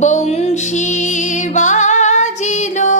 বংশী বাজিলো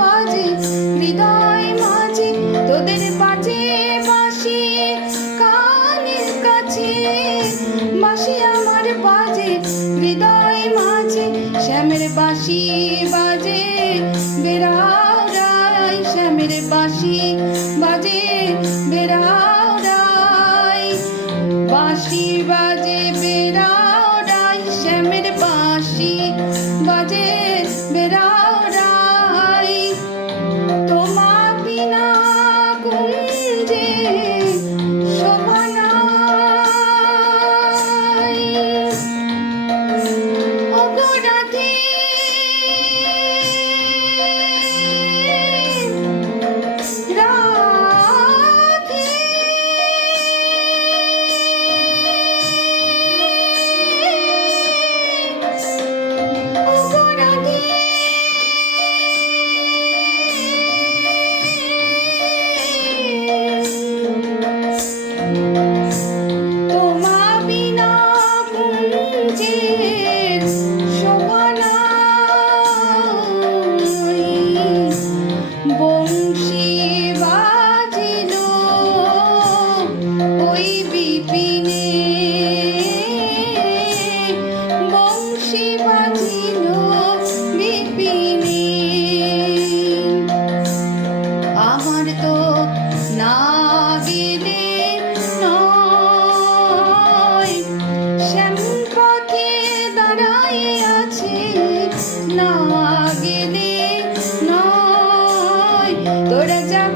বাজে, হৃদয় মাঝে, তোদের বাজে বাসি, কানের কাছে। মাসি আমার বাজে, হৃদয় মাঝে, শ্যামের বাসি বাজে। বেড়াই শ্যামের বাসি বাজে বেড়াই বাসি বাজে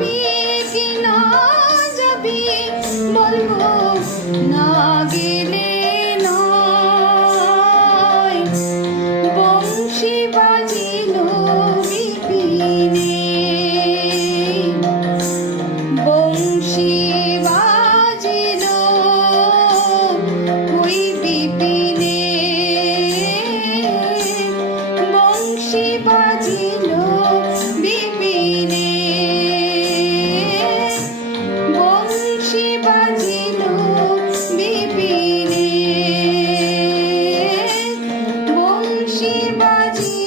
যাবি কি না যাবি Shiva